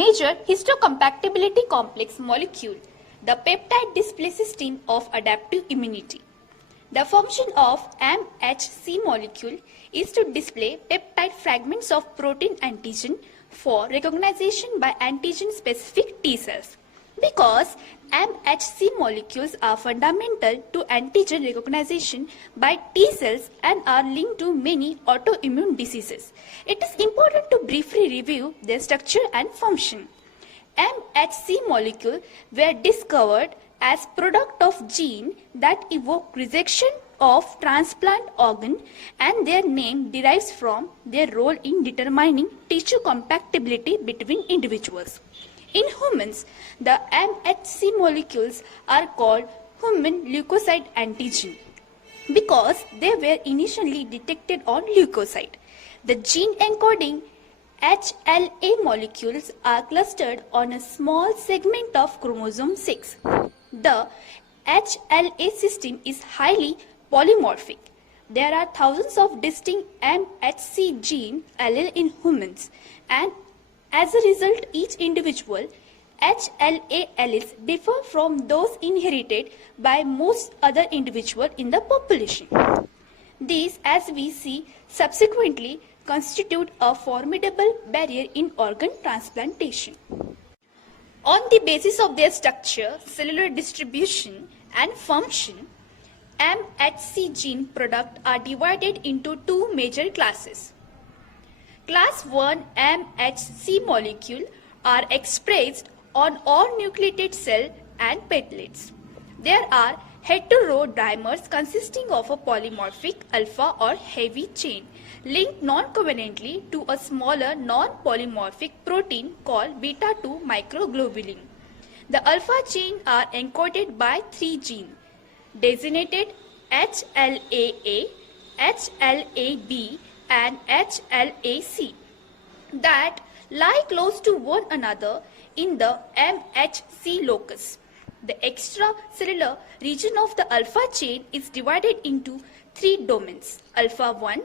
major histocompatibility complex molecule, the peptide display system of adaptive immunity. The function of MHC molecule is to display peptide fragments of protein antigen for recognition by antigen-specific T cells. Because MHC molecules are fundamental to antigen recognition by T cells and are linked to many autoimmune diseases, it is important to briefly review their structure and function. MHC molecules were discovered as product of gene that evoke rejection of transplant organ, and their name derives from their role in determining tissue compatibility between individuals. In humans, the MHC molecules are called human leukocyte antigen because they were initially detected on leukocyte. The gene encoding HLA molecules are clustered on a small segment of chromosome 6. The HLA system is highly polymorphic. There are thousands of distinct MHC gene alleles in humans, and as a result, each individual HLA alleles differ from those inherited by most other individuals in the population. These, as we see subsequently, constitute a formidable barrier in organ transplantation. On the basis of their structure, cellular distribution, and function, MHC gene products are divided into two major classes. Class 1 MHC molecules are expressed on all nucleated cells and platelets. There are heterodimers consisting of a polymorphic alpha or heavy chain linked non-covalently to a smaller non-polymorphic protein called beta-2 microglobulin. The alpha chain are encoded by three genes designated HLA-A, HLA-B, and HLA-C that lie close to one another in the MHC locus. The extracellular region of the alpha chain is divided into three domains: alpha 1,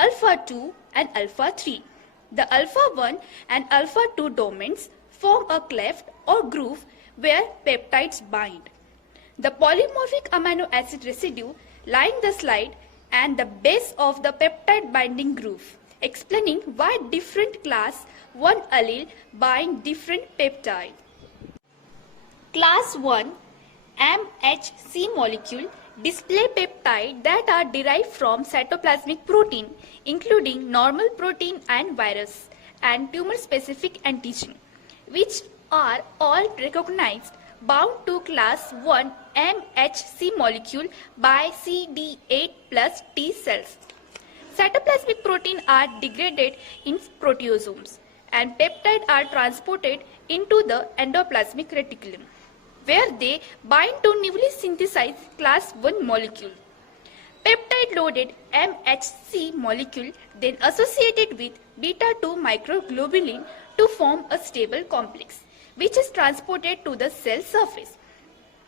alpha 2, and alpha 3. The alpha 1 and alpha 2 domains form a cleft or groove where peptides bind. The polymorphic amino acid residue line the slide and the base of the peptide binding groove, explaining why different class 1 allele bind different peptide. Class 1 MHC molecule display peptides that are derived from cytoplasmic protein, including normal protein and virus, and tumor-specific antigen, which are all recognized bound to class 1 MHC molecule by CD8 plus T cells. Cytoplasmic protein are degraded in proteasomes, and peptides are transported into the endoplasmic reticulum, where they bind to newly synthesized class 1 molecule. Peptide-loaded MHC molecule then associated with beta-2 microglobulin to form a stable complex, which is transported to the cell surface.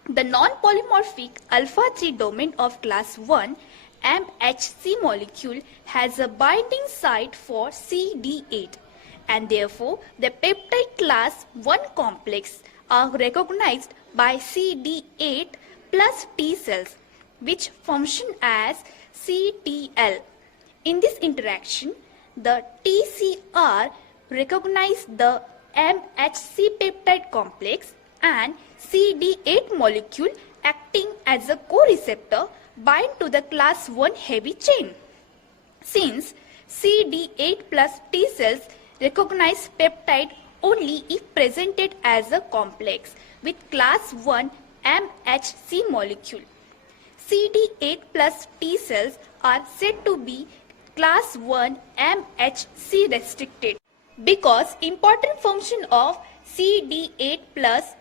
The non-polymorphic alpha-3 domain of class 1 MHC molecule has a binding site for CD8, and therefore the peptide class 1 complex are recognized by CD8 plus T cells, which function as CTL. In this interaction, the TCR recognize the MHC peptide complex, and CD8 molecule acting as a co-receptor bind to the class 1 heavy chain. Since CD8 plus T cells recognize peptide only if presented as a complex with class 1 MHC molecule, CD8 plus T cells are said to be class 1 MHC restricted, because important function of CD8 plus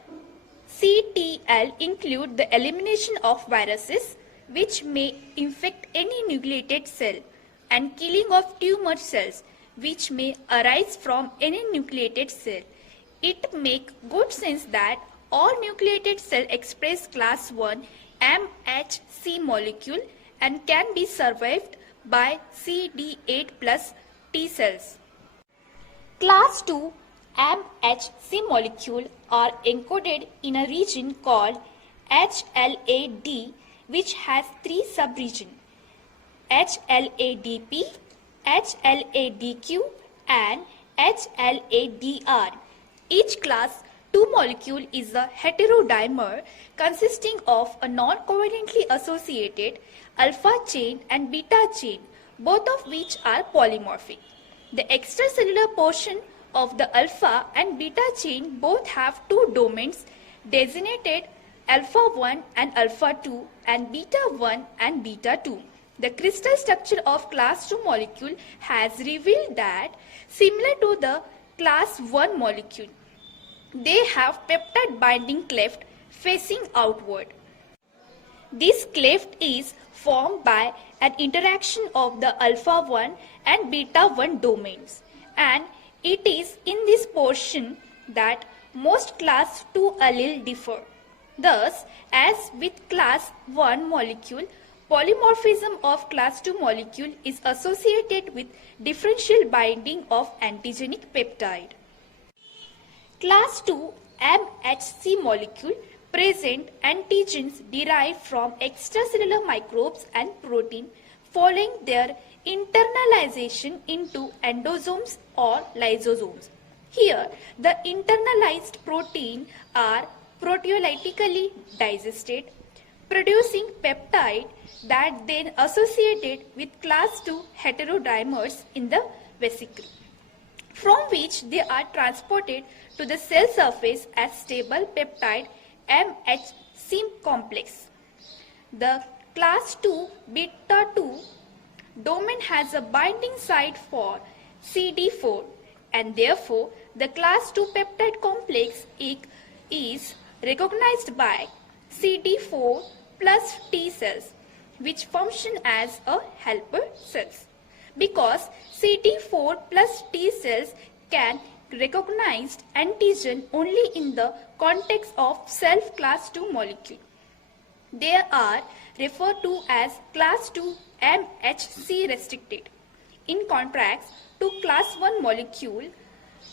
CTL include the elimination of viruses which may infect any nucleated cell, and killing of tumor cells which may arise from any nucleated cell. It makes good sense that all nucleated cells express class 1 MHC molecule and can be survived by CD8 plus T cells. Class 2 MHC molecules are encoded in a region called HLA-D, which has three subregions: HLA-DP, HLA-DQ, and HLA-DR. Each class 2 molecule is a heterodimer consisting of a non-covalently associated alpha chain and beta chain, both of which are polymorphic. The extracellular portion of the alpha and beta chain both have two domains designated alpha 1 and alpha 2 and beta 1 and beta 2. The crystal structure of class 2 molecule has revealed that, similar to the class 1 molecule, they have peptide binding cleft facing outward. This cleft is formed by an interaction of the alpha 1 and beta 1 domains, and it is in this portion that most class 2 allele differ. Thus, as with class 1 molecule, polymorphism of class 2 molecule is associated with differential binding of antigenic peptide. Class 2 MHC molecule present antigens derived from extracellular microbes and protein following their internalization into endosomes or lysosomes. Here, the internalized protein are proteolytically digested, producing peptide that then associated with class 2 heterodimers in the vesicle, from which they are transported to the cell surface as stable peptide MHC complex. The class 2 beta 2 domain has a binding site for CD4, and therefore the class 2 peptide complex is recognized by CD4 plus T cells, which function as a helper cells. Because CD4 plus T cells can recognize antigen only in the context of self class 2 molecule, they are referred to as class 2 MHC restricted. In contrast to class 1 molecule,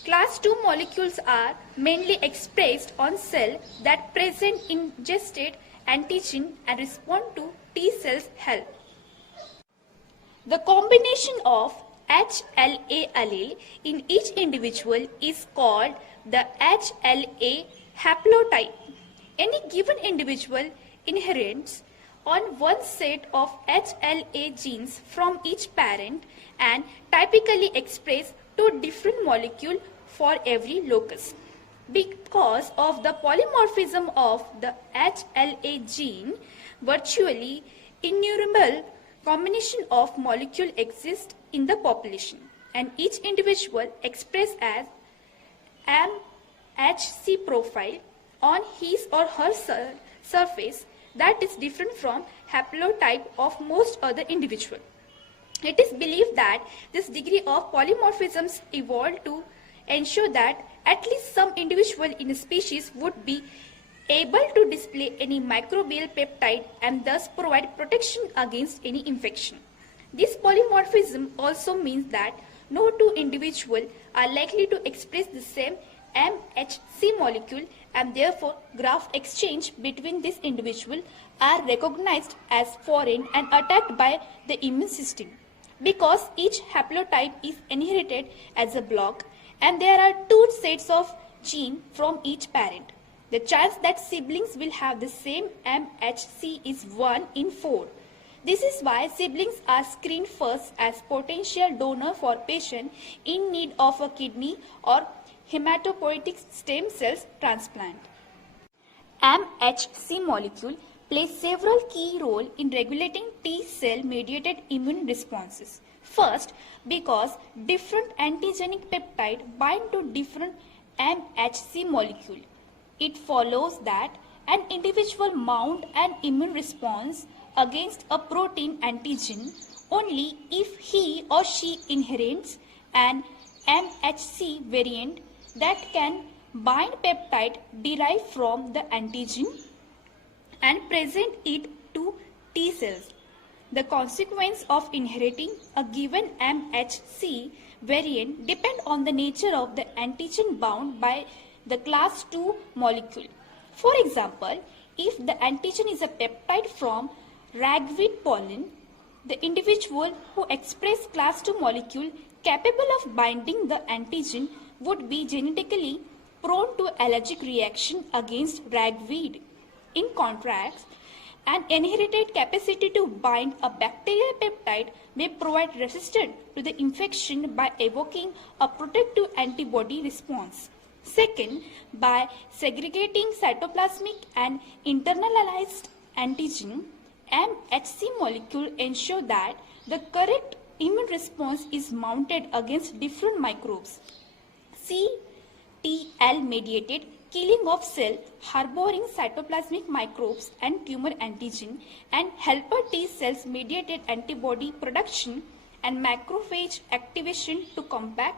class 2 molecules are mainly expressed on cell that present ingested antigen and respond to T cells help. The combination of HLA allele in each individual is called the HLA haplotype. Any given individual inherits on one set of HLA genes from each parent and typically express two different molecules for every locus. Because of the polymorphism of the HLA gene, virtually innumerable combination of molecules exist in the population, and each individual expressed as MHC profile on his or her surface that is different from haplotype of most other individuals. It is believed that this degree of polymorphisms evolved to ensure that at least some individual in a species would be able to display any microbial peptide and thus provide protection against any infection. This polymorphism also means that no two individuals are likely to express the same MHC molecule, and therefore graft exchange between these individuals are recognized as foreign and attacked by the immune system. Because each haplotype is inherited as a block and there are two sets of genes from each parent, the chance that siblings will have the same MHC is 1 in 4. This is why siblings are screened first as potential donor for patients in need of a kidney or hematopoietic stem cells transplant. MHC molecule plays several key roles in regulating T cell mediated immune responses. First, because different antigenic peptide bind to different MHC molecule, it follows that an individual mount an immune response against a protein antigen only if he or she inherits an MHC variant that can bind peptide derived from the antigen and present it to T cells. The consequence of inheriting a given MHC variant depend on the nature of the antigen bound by the class II molecule. For example, if the antigen is a peptide from ragweed pollen, the individual who express class II molecule capable of binding the antigen would be genetically prone to allergic reaction against ragweed. In contrast, an inherited capacity to bind a bacterial peptide may provide resistance to the infection by evoking a protective antibody response. Second, by segregating cytoplasmic and internalized antigen, MHC molecule ensure that the correct immune response is mounted against different microbes. CTL-mediated killing of cell harboring cytoplasmic microbes and tumor antigen, and helper T cells mediated antibody production and macrophage activation to combat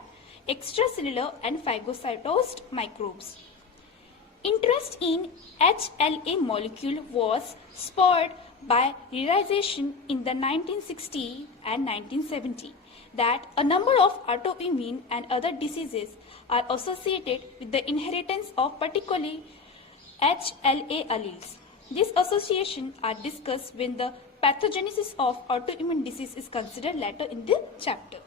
extracellular and phagocytosed microbes. Interest in HLA molecule was spurred by realization in the 1960s and 1970s that a number of autoimmune and other diseases are associated with the inheritance of particularly HLA alleles. These associations are discussed when the pathogenesis of autoimmune disease is considered later in the chapter.